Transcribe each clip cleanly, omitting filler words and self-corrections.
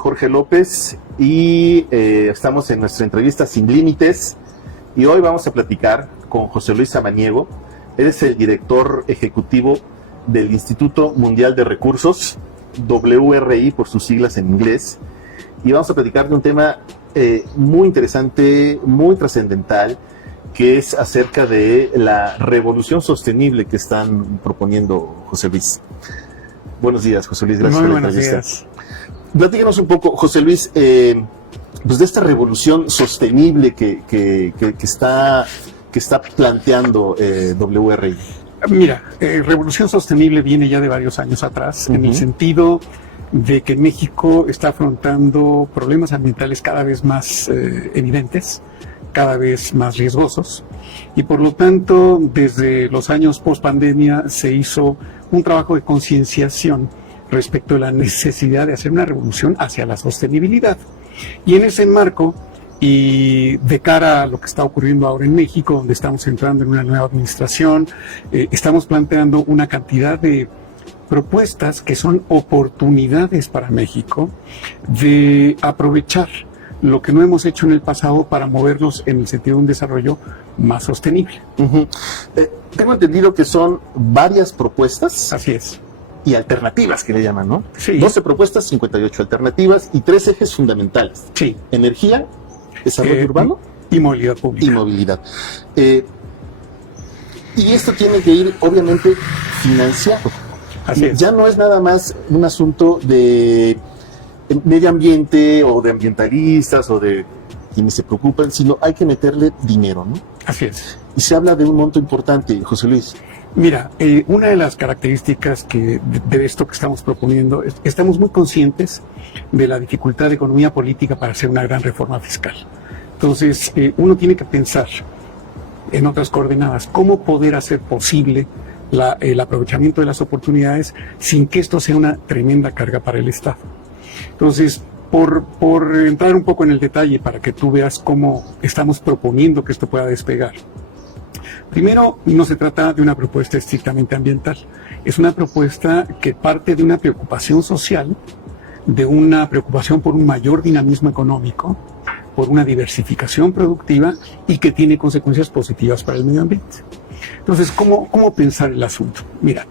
Jorge López y estamos en nuestra entrevista Sin Límites y hoy vamos a platicar con José Luis Samaniego. Él es el director ejecutivo del Instituto Mundial de Recursos, WRI por sus siglas en inglés, y vamos a platicar de un tema muy interesante, muy trascendental, que es acerca de la revolución sostenible que están proponiendo, José Luis. Buenos días, José Luis, gracias por la entrevista. Días. Platícanos un poco, José Luis, pues de esta revolución sostenible que está planteando WRI. Mira, revolución sostenible viene ya de varios años atrás, en el sentido de que México está afrontando problemas ambientales cada vez más evidentes, cada vez más riesgosos, y por lo tanto, desde los años post-pandemia se hizo un trabajo de concienciación respecto a la necesidad de hacer una revolución hacia la sostenibilidad. Y en ese marco, y de cara a lo que está ocurriendo ahora en México, donde estamos entrando en una nueva administración, estamos planteando una cantidad de propuestas que son oportunidades para México de aprovechar lo que no hemos hecho en el pasado para movernos en el sentido de un desarrollo más sostenible. Tengo entendido que son varias propuestas. Así es. Y alternativas, que le llaman, ¿no? Sí. 12 propuestas, 58 alternativas y 3 ejes fundamentales. Sí. Energía, desarrollo urbano y movilidad pública. Y movilidad. Y esto tiene que ir, obviamente, financiado. Así es. Ya no es nada más un asunto de medio ambiente o de ambientalistas o de quienes se preocupan, sino hay que meterle dinero, ¿no? Así es. Y se habla de un monto importante, José Luis. Mira, una de las características de esto que estamos proponiendo es que estamos muy conscientes de la dificultad de economía política para hacer una gran reforma fiscal. Entonces, uno tiene que pensar en otras coordenadas, cómo poder hacer posible el aprovechamiento de las oportunidades sin que esto sea una tremenda carga para el Estado. Entonces, por entrar un poco en el detalle para que tú veas cómo estamos proponiendo que esto pueda despegar. Primero, no se trata de una propuesta estrictamente ambiental. Es una propuesta que parte de una preocupación social, de una preocupación por un mayor dinamismo económico, por una diversificación productiva y que tiene consecuencias positivas para el medio ambiente. Entonces, ¿cómo pensar el asunto? Mira,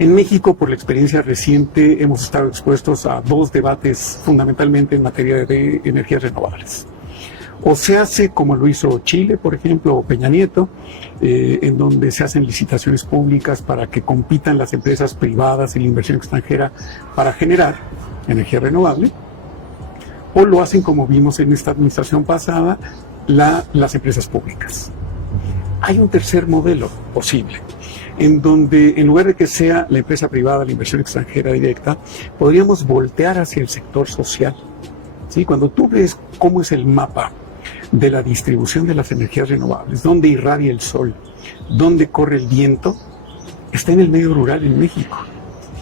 en México, por la experiencia reciente, hemos estado expuestos a 2 debates fundamentalmente en materia de energías renovables. O se hace como lo hizo Chile, por ejemplo, o Peña Nieto, en donde se hacen licitaciones públicas para que compitan las empresas privadas y la inversión extranjera para generar energía renovable, o lo hacen como vimos en esta administración pasada, las empresas públicas. Hay un tercer modelo posible, en donde en lugar de que sea la empresa privada, la inversión extranjera directa, podríamos voltear hacia el sector social. ¿Sí? Cuando tú ves cómo es el mapa de la distribución de las energías renovables, dónde irradia el sol, dónde corre el viento, está en el medio rural en México.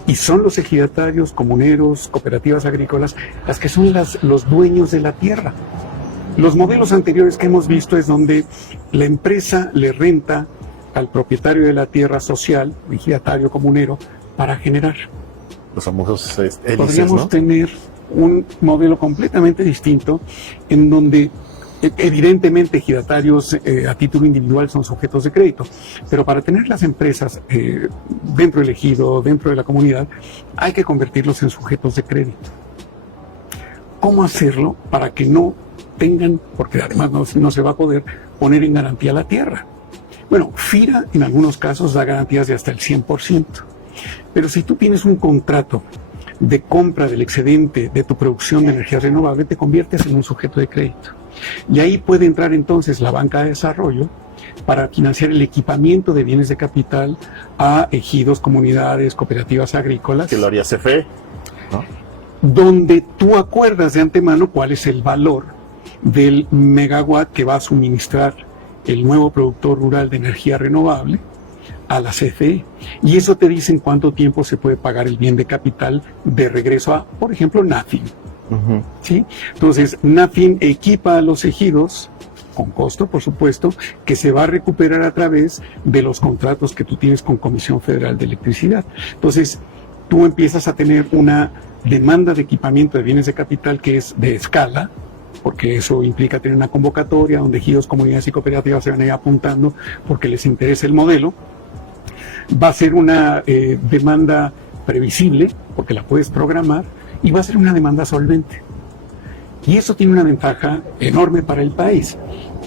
Y son los ejidatarios, comuneros, cooperativas agrícolas, las que son los dueños de la tierra. Los modelos anteriores que hemos visto es donde la empresa le renta al propietario de la tierra social, ejidatario, comunero, para generar. Los famosos hélices, podríamos, ¿no? tener un modelo completamente distinto en donde evidentemente ejidatarios a título individual son sujetos de crédito, pero para tener las empresas dentro del ejido, dentro de la comunidad, hay que convertirlos en sujetos de crédito. ¿Cómo hacerlo para que no tengan, porque además no se va a poder poner en garantía la tierra? Bueno, FIRA en algunos casos da garantías de hasta el 100%, pero si tú tienes un contrato de compra del excedente de tu producción de energía renovable, te conviertes en un sujeto de crédito. Y ahí puede entrar entonces la banca de desarrollo para financiar el equipamiento de bienes de capital a ejidos, comunidades, cooperativas agrícolas. Que lo haría CFE, ¿no? Donde tú acuerdas de antemano cuál es el valor del megawatt que va a suministrar el nuevo productor rural de energía renovable a la CFE. Y eso te dice en cuánto tiempo se puede pagar el bien de capital de regreso a, por ejemplo, NAFIN. ¿Sí? Entonces, NAFIN equipa a los ejidos, con costo, por supuesto, que se va a recuperar a través de los contratos que tú tienes con Comisión Federal de Electricidad. Entonces, tú empiezas a tener una demanda de equipamiento de bienes de capital que es de escala, porque eso implica tener una convocatoria donde ejidos, comunidades y cooperativas se van a ir apuntando porque les interesa el modelo. Va a ser una demanda previsible, porque la puedes programar, y va a ser una demanda solvente. Y eso tiene una ventaja enorme para el país.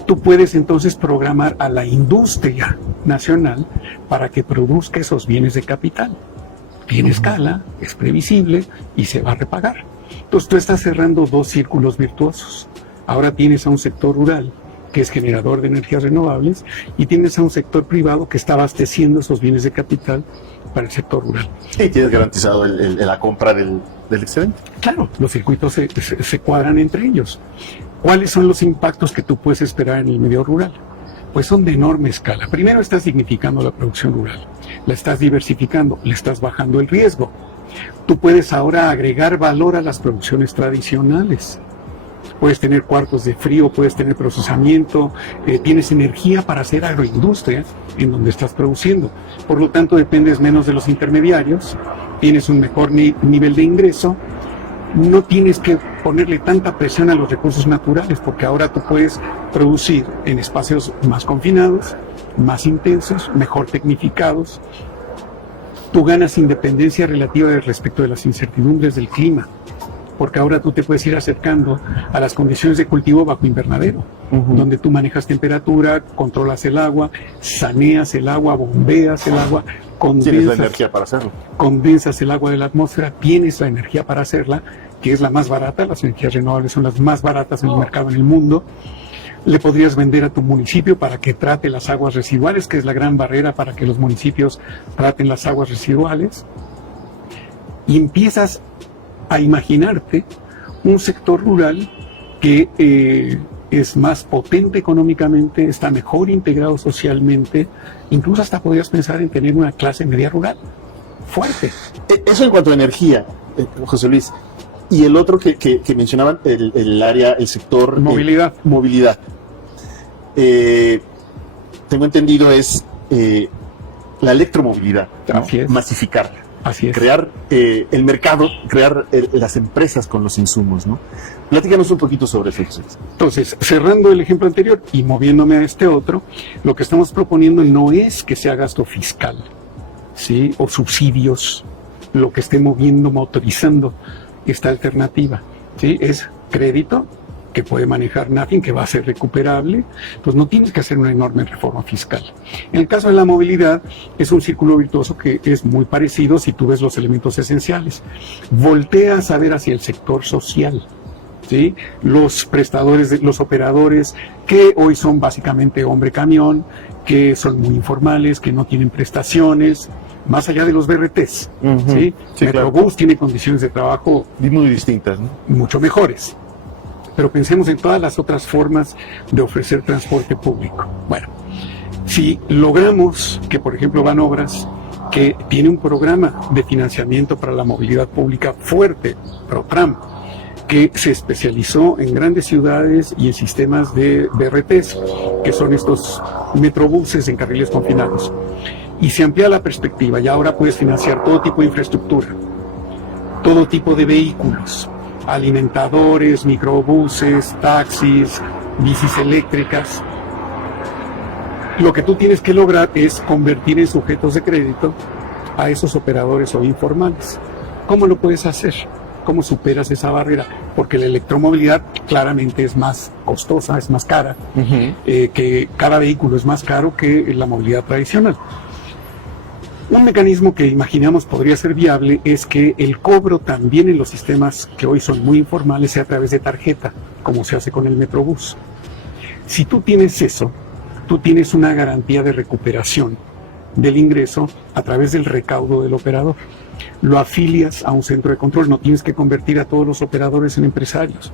Tú puedes entonces programar a la industria nacional para que produzca esos bienes de capital. Tiene escala, es previsible y se va a repagar. Entonces tú estás cerrando dos círculos virtuosos. Ahora tienes a un sector rural que es generador de energías renovables y tienes a un sector privado que está abasteciendo esos bienes de capital para el sector rural. Y tienes garantizado la compra del excedente. Claro, los circuitos se cuadran entre ellos. ¿Cuáles son los impactos que tú puedes esperar en el medio rural? Pues son de enorme escala. Primero estás dignificando la producción rural, la estás diversificando, le estás bajando el riesgo. Tú puedes ahora agregar valor a las producciones tradicionales. Puedes tener cuartos de frío, puedes tener procesamiento, tienes energía para hacer agroindustria en donde estás produciendo. Por lo tanto, dependes menos de los intermediarios, tienes un mejor nivel de ingreso, no tienes que ponerle tanta presión a los recursos naturales, porque ahora tú puedes producir en espacios más confinados, más intensos, mejor tecnificados. Tú ganas independencia relativa respecto de las incertidumbres del clima, porque ahora tú te puedes ir acercando a las condiciones de cultivo bajo invernadero, donde tú manejas temperatura, controlas el agua, saneas el agua, bombeas el agua, tienes la energía para hacerlo. Condensas el agua de la atmósfera, tienes la energía para hacerla, que es la más barata. Las energías renovables son las más baratas en el mercado en el mundo. Le podrías vender a tu municipio para que trate las aguas residuales, que es la gran barrera para que los municipios traten las aguas residuales. Y empiezas a imaginarte un sector rural que es más potente económicamente, está mejor integrado socialmente, incluso hasta podrías pensar en tener una clase media rural fuerte. Eso en cuanto a energía, José Luis. Y el otro que mencionaban, el área, el sector... Movilidad. Movilidad. Tengo entendido es la electromovilidad, ¿no? Así es. Masificarla. Así es. Crear el mercado, crear las empresas con los insumos, ¿no? Platícanos un poquito sobre eso. Entonces, cerrando el ejemplo anterior y moviéndome a este otro, lo que estamos proponiendo no es que sea gasto fiscal, ¿sí? O subsidios, lo que esté moviendo, motorizando esta alternativa, ¿sí? Es crédito que puede manejar NAFIN, que va a ser recuperable, pues no tienes que hacer una enorme reforma fiscal. En el caso de la movilidad, es un círculo virtuoso que es muy parecido si tú ves los elementos esenciales. Volteas a ver hacia el sector social, ¿sí? Los prestadores, los operadores, que hoy son básicamente hombre camión, que son muy informales, que no tienen prestaciones, más allá de los BRTs, ¿sí? Sí, Metrobús claro. tiene condiciones de trabajo Muy distintas, ¿no? mucho mejores. Pero pensemos en todas las otras formas de ofrecer transporte público. Bueno, si logramos que, por ejemplo, Banobras, que tiene un programa de financiamiento para la movilidad pública fuerte, ProTram, que se especializó en grandes ciudades y en sistemas de BRTs, que son estos metrobuses en carriles confinados, y se amplía la perspectiva y ahora puedes financiar todo tipo de infraestructura, todo tipo de vehículos, alimentadores, microbuses, taxis, bicis eléctricas. Lo que tú tienes que lograr es convertir en sujetos de crédito a esos operadores hoy informales. ¿Cómo lo puedes hacer? ¿Cómo superas esa barrera? Porque la electromovilidad claramente es más costosa, es más cara, que cada vehículo es más caro que la movilidad tradicional. Un mecanismo que imaginamos podría ser viable es que el cobro también en los sistemas que hoy son muy informales sea a través de tarjeta, como se hace con el Metrobús. Si tú tienes eso, tú tienes una garantía de recuperación del ingreso a través del recaudo del operador. Lo afilias a un centro de control, no tienes que convertir a todos los operadores en empresarios.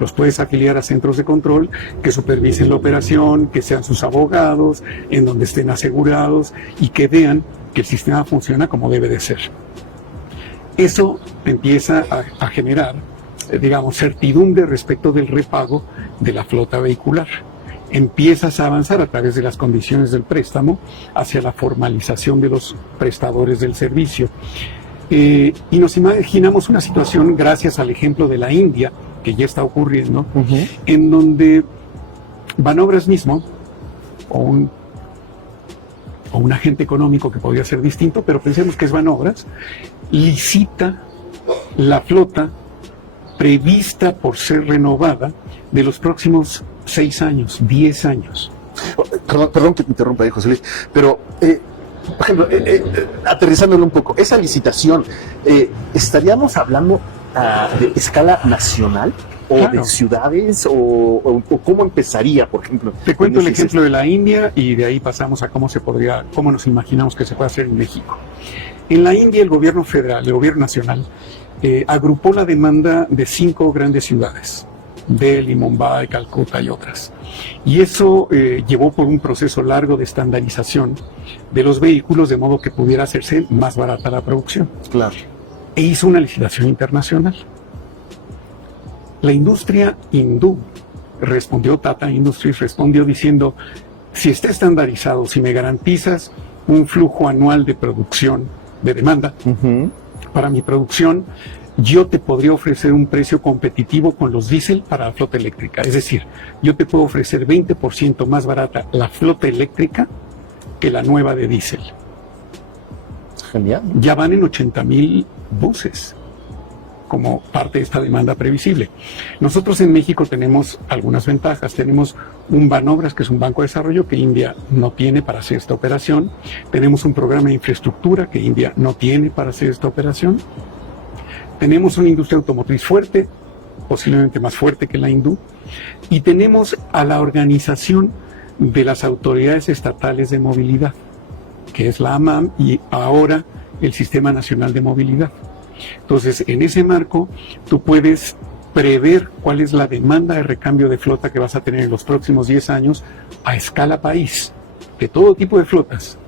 Los puedes afiliar a centros de control que supervisen la operación, que sean sus abogados, en donde estén asegurados y que vean que el sistema funciona como debe de ser. Eso empieza a generar, digamos, certidumbre respecto del repago de la flota vehicular. Empiezas a avanzar a través de las condiciones del préstamo hacia la formalización de los prestadores del servicio. Y nos imaginamos una situación, gracias al ejemplo de la India, que ya está ocurriendo, en donde Banobras mismo, o un agente económico que podría ser distinto, pero pensemos que es Banobras, licita la flota prevista por ser renovada de los próximos 6 años, 10 años. Perdón que te interrumpa ahí, José Luis, pero, por ejemplo, aterrizándolo un poco, esa licitación, ¿estaríamos hablando de escala nacional? ¿O claro, de ciudades? ¿O cómo empezaría, por ejemplo? Te cuento el ejemplo de la India y de ahí pasamos a cómo nos imaginamos que se puede hacer en México. En la India, el gobierno federal, el gobierno nacional, agrupó la demanda de 5 grandes ciudades: Delhi, Mumbai, Calcuta y otras. Y eso llevó por un proceso largo de estandarización de los vehículos, de modo que pudiera hacerse más barata la producción. Claro. E hizo una licitación internacional. La industria hindú respondió, Tata Industries respondió diciendo: si está estandarizado, si me garantizas un flujo anual de producción, de demanda, para mi producción, yo te podría ofrecer un precio competitivo con los diésel para la flota eléctrica. Es decir, yo te puedo ofrecer 20% más barata la flota eléctrica que la nueva de diésel. Genial. Ya van en 80,000 buses como parte de esta demanda previsible. Nosotros en México tenemos algunas ventajas. Tenemos un Banobras, que es un banco de desarrollo que India no tiene para hacer esta operación. Tenemos un programa de infraestructura que India no tiene para hacer esta operación. Tenemos una industria automotriz fuerte, posiblemente más fuerte que la hindú. Y tenemos a la organización de las autoridades estatales de movilidad, que es la AMAM y ahora el Sistema Nacional de Movilidad. Entonces, en ese marco, tú puedes prever cuál es la demanda de recambio de flota que vas a tener en los próximos 10 años a escala país, de todo tipo de flotas.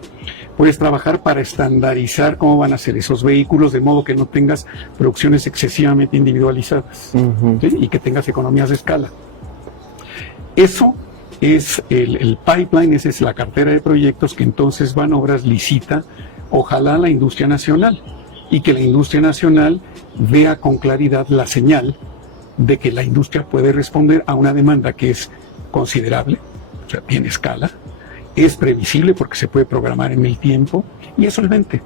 Puedes trabajar para estandarizar cómo van a ser esos vehículos, de modo que no tengas producciones excesivamente individualizadas, ¿sí? Y que tengas economías de escala. Eso es el pipeline, esa es la cartera de proyectos que entonces Banobras licita, ojalá la industria nacional, y que la industria nacional vea con claridad la señal de que la industria puede responder a una demanda que es considerable, o sea, tiene escala, es previsible porque se puede programar en el tiempo y es solvente.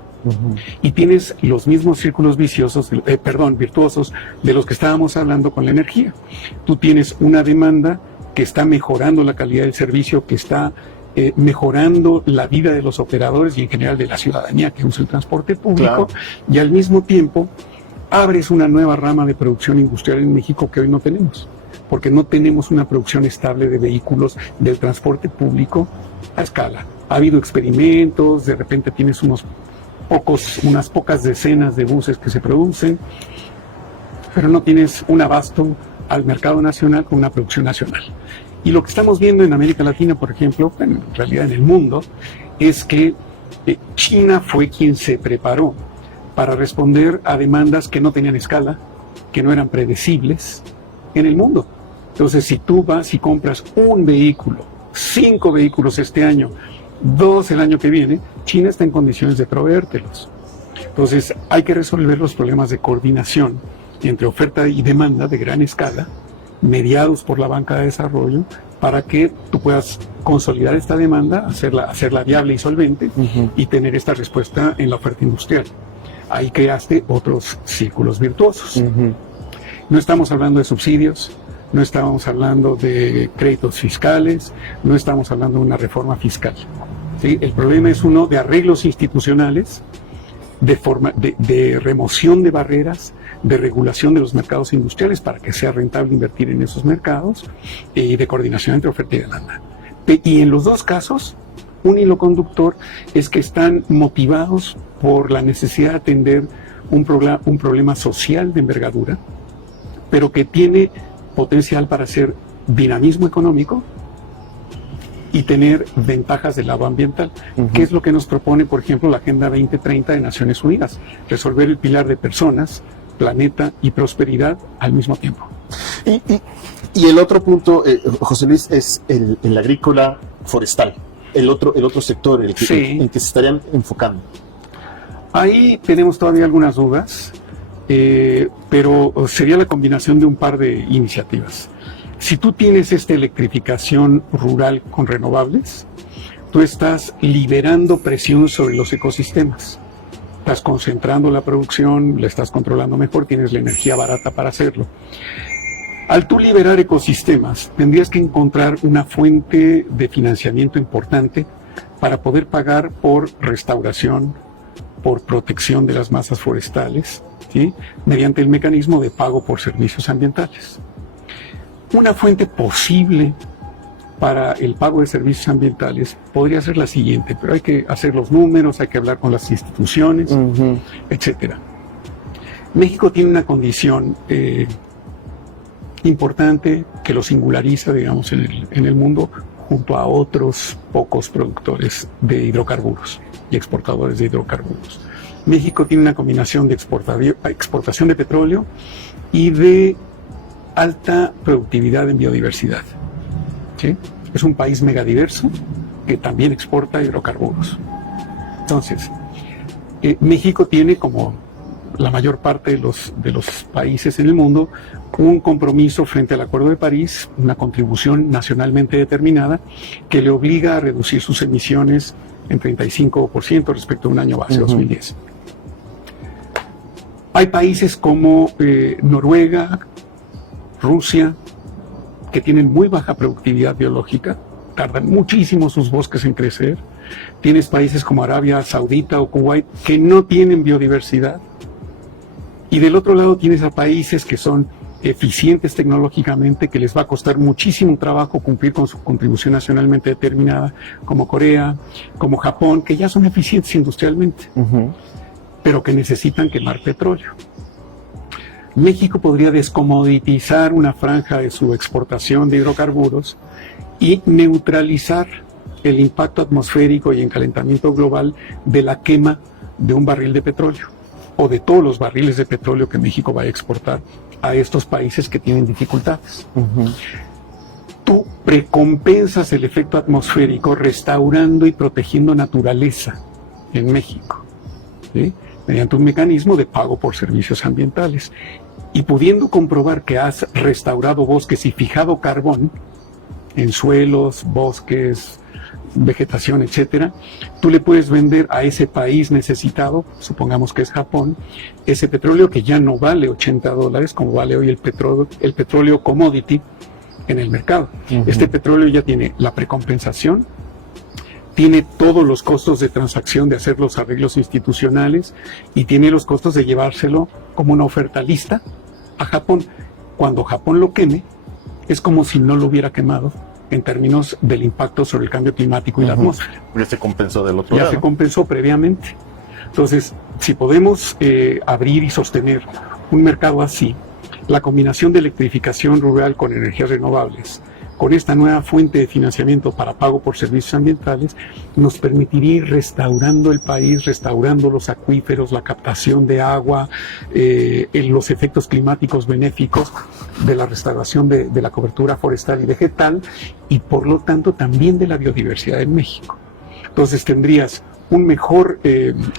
Y tienes los mismos círculos virtuosos de los que estábamos hablando con la energía. Tú tienes una demanda que está mejorando la calidad del servicio, que está mejorando la vida de los operadores y en general de la ciudadanía que usa el transporte público, claro. Y al mismo tiempo abres una nueva rama de producción industrial en México que hoy no tenemos, porque no tenemos una producción estable de vehículos del transporte público a escala. Ha habido experimentos, de repente tienes unas pocas decenas de buses que se producen, pero no tienes un abasto al mercado nacional con una producción nacional. Y lo que estamos viendo en América Latina, por ejemplo, en realidad en el mundo, es que China fue quien se preparó para responder a demandas que no tenían escala, que no eran predecibles en el mundo. Entonces, si tú vas y compras un vehículo, 5 vehículos este año, 2 el año que viene, China está en condiciones de proveértelos. Entonces, hay que resolver los problemas de coordinación entre oferta y demanda de gran escala, mediados por la banca de desarrollo, para que tú puedas consolidar esta demanda, hacerla viable y solvente, y tener esta respuesta en la oferta industrial. Ahí creaste otros círculos virtuosos. No estamos hablando de subsidios, no estamos hablando de créditos fiscales, no estamos hablando de una reforma fiscal, ¿sí? El problema es uno de arreglos institucionales, de remoción de barreras, de regulación de los mercados industriales para que sea rentable invertir en esos mercados, y de coordinación entre oferta y demanda. Y en los dos casos, un hilo conductor es que están motivados por la necesidad de atender un problema social de envergadura, pero que tiene potencial para hacer dinamismo económico y tener ventajas del lado ambiental, que es lo que nos propone, por ejemplo, la Agenda 2030 de Naciones Unidas: resolver el pilar de personas, planeta y prosperidad al mismo tiempo. Y el otro punto, José Luis, es el agrícola forestal, el otro sector en que se estarían enfocando. Ahí tenemos todavía algunas dudas, pero sería la combinación de un par de iniciativas. Si tú tienes esta electrificación rural con renovables, tú estás liberando presión sobre los ecosistemas. Estás concentrando la producción, la estás controlando mejor, tienes la energía barata para hacerlo. Al tú liberar ecosistemas, tendrías que encontrar una fuente de financiamiento importante para poder pagar por restauración, por protección de las masas forestales, ¿sí?, mediante el mecanismo de pago por servicios ambientales. Una fuente posible para el pago de servicios ambientales podría ser la siguiente, pero hay que hacer los números, hay que hablar con las instituciones, etcétera. México tiene una condición importante que lo singulariza, digamos, en el mundo, junto a otros pocos productores de hidrocarburos y exportadores de hidrocarburos. México tiene una combinación de exportación de petróleo y de alta productividad en biodiversidad, ¿sí? Es un país megadiverso que también exporta hidrocarburos. Entonces, México tiene, como la mayor parte de los países en el mundo, un compromiso frente al Acuerdo de París, una contribución nacionalmente determinada que le obliga a reducir sus emisiones en 35% respecto a un año base, 2010. Hay países como Noruega, Rusia, que tienen muy baja productividad biológica, tardan muchísimo sus bosques en crecer. Tienes países como Arabia Saudita o Kuwait que no tienen biodiversidad. Y del otro lado tienes a países que son eficientes tecnológicamente, que les va a costar muchísimo trabajo cumplir con su contribución nacionalmente determinada, como Corea, como Japón, que ya son eficientes industrialmente, pero que necesitan quemar petróleo. México podría descomoditizar una franja de su exportación de hidrocarburos y neutralizar el impacto atmosférico y encalentamiento global de la quema de un barril de petróleo o de todos los barriles de petróleo que México va a exportar a estos países que tienen dificultades. Tú precompensas el efecto atmosférico restaurando y protegiendo naturaleza en México, ¿sí?, mediante un mecanismo de pago por servicios ambientales. Y pudiendo comprobar que has restaurado bosques y fijado carbón en suelos, bosques, vegetación, etcétera, tú le puedes vender a ese país necesitado, supongamos que es Japón, ese petróleo que ya no vale $80 como vale hoy el petróleo commodity en el mercado. Este petróleo ya tiene la precompensación, tiene todos los costos de transacción de hacer los arreglos institucionales y tiene los costos de llevárselo como una oferta lista a Japón. Cuando Japón lo queme, es como si no lo hubiera quemado en términos del impacto sobre el cambio climático y la atmósfera. Ya se compensó del otro lado. Ya se compensó previamente. Entonces, si podemos abrir y sostener un mercado así, la combinación de electrificación rural con energías renovables, con esta nueva fuente de financiamiento para pago por servicios ambientales, nos permitiría ir restaurando el país, restaurando los acuíferos, la captación de agua, los efectos climáticos benéficos de la restauración de la cobertura forestal y vegetal, y por lo tanto también de la biodiversidad en México. Entonces tendrías un mejor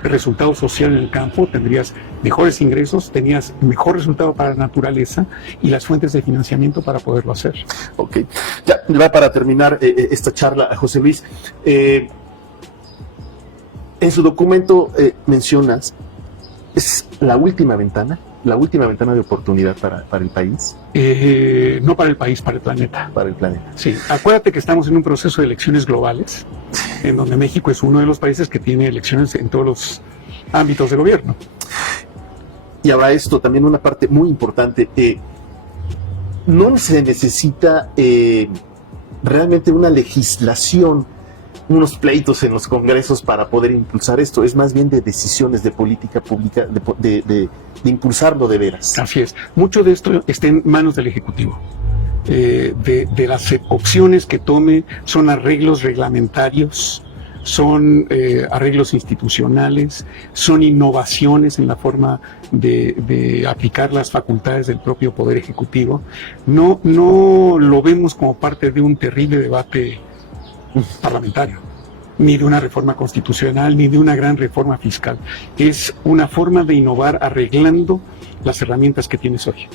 resultado social en el campo, tendrías mejores ingresos, tenías mejor resultado para la naturaleza y las fuentes de financiamiento para poderlo hacer. Ok, ya para terminar esta charla, José Luis, en su documento mencionas, es la última ventana de oportunidad para el país. No para el país, para el planeta. Para el planeta. Sí, acuérdate que estamos en un proceso de elecciones globales, en donde México es uno de los países que tiene elecciones en todos los ámbitos de gobierno. Y ahora esto, también una parte muy importante, no se necesita realmente una legislación, unos pleitos en los congresos para poder impulsar esto, es más bien de decisiones de política pública, de impulsarlo de veras. Así es, mucho de esto está en manos del Ejecutivo. De las opciones que tome son arreglos reglamentarios, son arreglos institucionales, son innovaciones en la forma de aplicar las facultades del propio Poder Ejecutivo. No lo vemos como parte de un terrible debate parlamentario. ni de una reforma constitucional, ni de una gran reforma fiscal. Es una forma de innovar arreglando las herramientas que tienes hoy.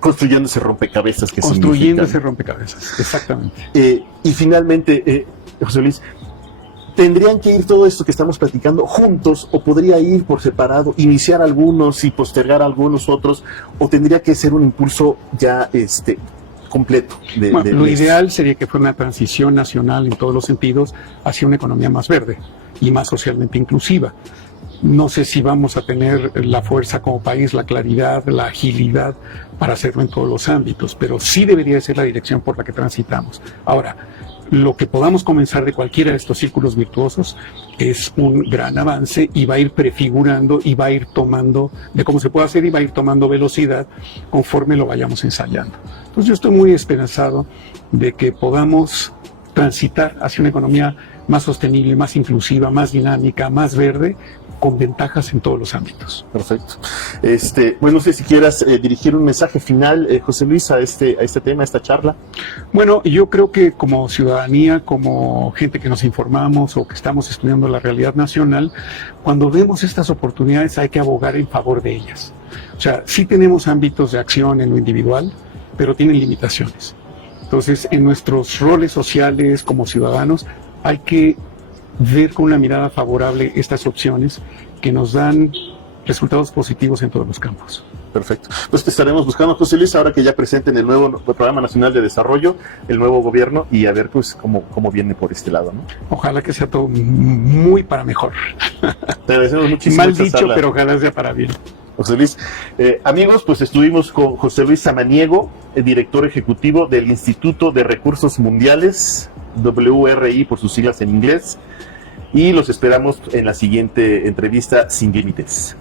Construyendo ese rompecabezas que Construyendo significa, ese ¿no? rompecabezas, exactamente. Y finalmente, José Luis, ¿tendrían que ir todo esto que estamos platicando juntos o podría ir por separado, iniciar algunos y postergar algunos otros, o tendría que ser un impulso ya completo? Lo ideal sería que fuera una transición nacional en todos los sentidos hacia una economía más verde y más socialmente inclusiva. No sé si vamos a tener la fuerza como país, la claridad, la agilidad para hacerlo en todos los ámbitos, pero sí debería ser la dirección por la que transitamos. Ahora, lo que podamos comenzar de cualquiera de estos círculos virtuosos es un gran avance y va a ir prefigurando y va a ir tomando, de cómo se puede hacer, y va a ir tomando velocidad conforme lo vayamos ensayando. Entonces yo estoy muy esperanzado de que podamos transitar hacia una economía más sostenible, más inclusiva, más dinámica, más verde, con ventajas en todos los ámbitos. Perfecto. Bueno, no sé si quieras dirigir un mensaje final, José Luis, a este tema, a esta charla. Bueno, yo creo que como ciudadanía, como gente que nos informamos o que estamos estudiando la realidad nacional, cuando vemos estas oportunidades hay que abogar en favor de ellas. O sea, sí tenemos ámbitos de acción en lo individual, pero tienen limitaciones. Entonces, en nuestros roles sociales como ciudadanos, hay que ver con una mirada favorable estas opciones que nos dan resultados positivos en todos los campos. Perfecto. Pues te estaremos buscando, José Luis, ahora que ya presenten el nuevo Programa Nacional de Desarrollo, el nuevo gobierno, y a ver pues cómo viene por este lado, ¿no? Ojalá que sea todo muy para mejor. Te agradecemos muchísimo. Mal dicho, pero ojalá sea para bien. José Luis. Amigos, pues estuvimos con José Luis Samaniego, director ejecutivo del Instituto de Recursos Mundiales, WRI por sus siglas en inglés, y los esperamos en la siguiente entrevista Sin Límites.